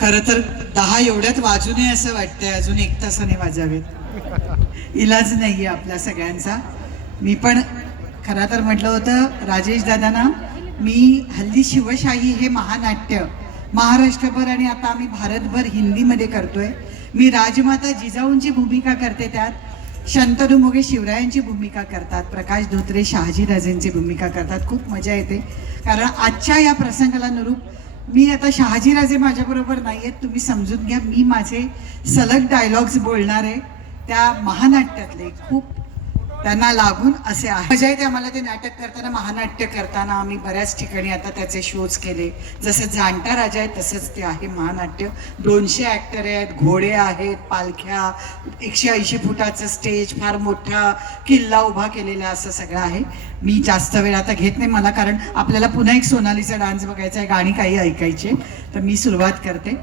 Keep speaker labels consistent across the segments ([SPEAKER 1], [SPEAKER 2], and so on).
[SPEAKER 1] खरं तर दहा एवढ्यात वाजू नये असं वाटतंय. अजून एक तासाने वाजावेत. इलाज नाही आहे आपल्या सगळ्यांचा. मी पण खरं तर म्हटलं होतं राजेश दादांना मी हल्ली शिवशाही हे महानाट्य. महाराष्ट्रभर आणि आता आम्ही भारतभर हिंदीमध्ये करतोय. मी राजमाता जिजाऊंची भूमिका करते त्यात. शंतनू मोगे शिवरायांची भूमिका करतात. प्रकाश धोत्रे शहाजीराजेंची भूमिका करतात. खूप मजा येते. कारण आजच्या या प्रसंगाला अनुरूप मी आता शहाजीराजे माझ्याबरोबर नाही आहेत तुम्ही समजून घ्या मी माझे सलग डायलॉग्स बोलणार आहे त्या महानाट्यातले खूप त्यांना लागून असे आहे. मजा येते आम्हाला ते नाटक करताना महानाट्य करताना आम्ही बऱ्याच ठिकाणी आता त्याचे शोज केले. जसं जाणता राजा आहे तसंच ते आहे महानाट्य. दोनशे ॲक्टर आहेत घोडे आहेत पालख्या एकशे ऐंशी फुटाचं स्टेज फार मोठा किल्ला उभा केलेला असं सगळं आहे. मी जास्त वेळ आता घेत नाही मला कारण आपल्याला पुन्हा एक सोनालीचा डान्स बघायचा आहे गाणी काही ऐकायचे. तर मी सुरुवात करते.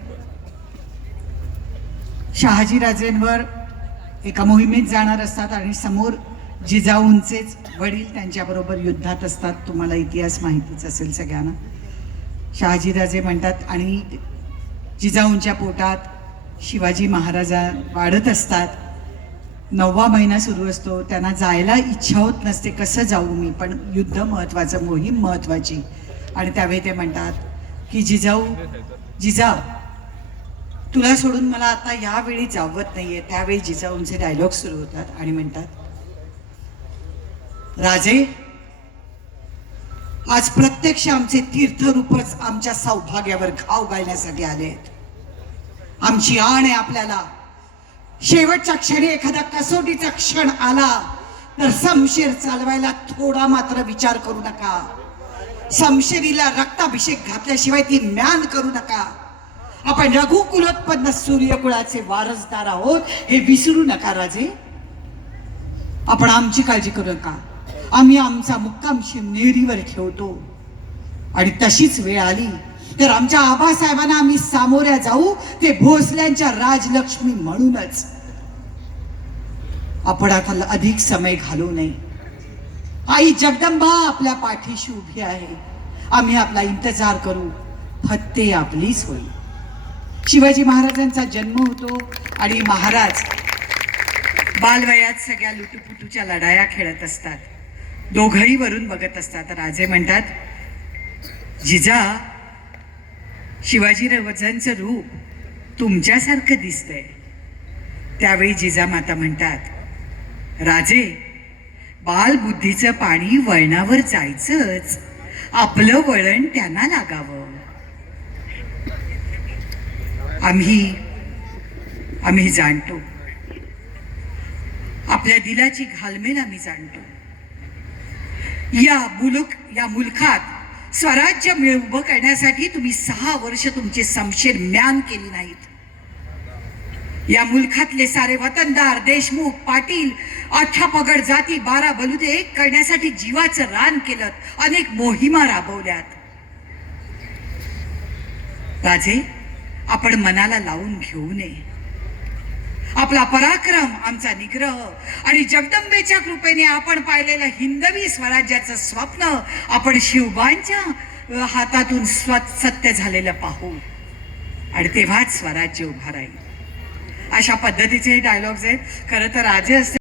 [SPEAKER 1] शहाजीराजेंवर एका मोहिमेत जाणार असतात आणि समोर जिजाऊंचेच वडील त्यांच्याबरोबर युद्धात असतात. तुम्हाला इतिहास माहितीच असेल सगळ्यांना. शहाजीराजे म्हणतात आणि जिजाऊंच्या पोटात शिवाजी महाराजा वाढत असतात. नववा महिना सुरू असतो. त्यांना जायला इच्छा होत नसते. कसं जाऊ मी? पण युद्ध महत्त्वाचं मोहीम महत्त्वाची आणि त्यावेळी ते म्हणतात की जिजाऊ जिजा तुला सोडून मला आता यावेळी जावत नाहीये. त्यावेळी जिजाऊंचे डायलॉग सुरू होतात आणि म्हणतात राजे आज प्रत्यक्ष आमचे तीर्थरूपच आमच्या सौभाग्यावर घाव घालण्यासाठी आले आहेत आमची आण आहे आपल्याला. शेवटच्या क्षणी एखादा कसोटीचा क्षण आला तर समशेर चालवायला थोडा मात्र विचार करू नका. समशेरीला रक्ताभिषेक घातल्याशिवाय ती म्यान करू नका. आपण रघुकुलोत्पन्न सूर्यकुळाचे वारसदार आहोत हे विसरू नका राजे. आपण आमची काळजी करू नका. आम्ही आमचा मुक्काम शिवनेरीवर ठेवतो. आणि तशीच वेळ आली तर आमच्या आबासाहेबांना आम्ही सामोऱ्या जाऊ ते भोसल्यांच्या राजलक्ष्मी म्हणूनच. आपण आता अधिक समय घालू नये. आई जगदंबा आपल्या पाठीशी उभी आहे. आम्ही आपला इंतजार करू. फत्ते आपलीच होईल. शिवाजी महाराजांचा जन्म होतो आणि महाराज बालवयात सगळ्या लुटुपुटूच्या लढाया खेळत असतात. दोघंही वरून बघत असतात. राजे म्हणतात जिजा शिवाजी रवजांचं रूप तुमच्यासारखं दिसतंय. त्यावेळी जिजामाता म्हणतात राजे बालबुद्धीचं पाणी वळणावर जायचंच. आपलं वळण त्यांना लागावं. आम्ही आम्ही जाणतो. आपल्या दिलाची घालमेल आम्ही जाणतो. या मुलुक या मुलखात स्वराज्य मिळ उभं करण्यासाठी तुम्ही सहा वर्ष तुमचे समशेर म्यान केली नाहीत. या मुलखातले सारे वतनदार देशमुख पाटील अठरा पगड जाती बारा बलुदे एक करण्यासाठी जीवाचं रान केलं अनेक मोहिमा राबवल्यात. राजे आपण मनाला लावून घेऊ नये. आपला पराक्रम आमचा निग्रह. आणि जगदंबेच्या कृपेने आपण पाहिलेलं हिंदवी स्वराज्याचं स्वप्न आपण शिवबांच्या हातातून स्व सत्य झालेलं पाहू. आणि तेव्हाच स्वराज्य उभा राहील. अशा पद्धतीचे डायलॉग्स आहेत. खरं तर राजे असते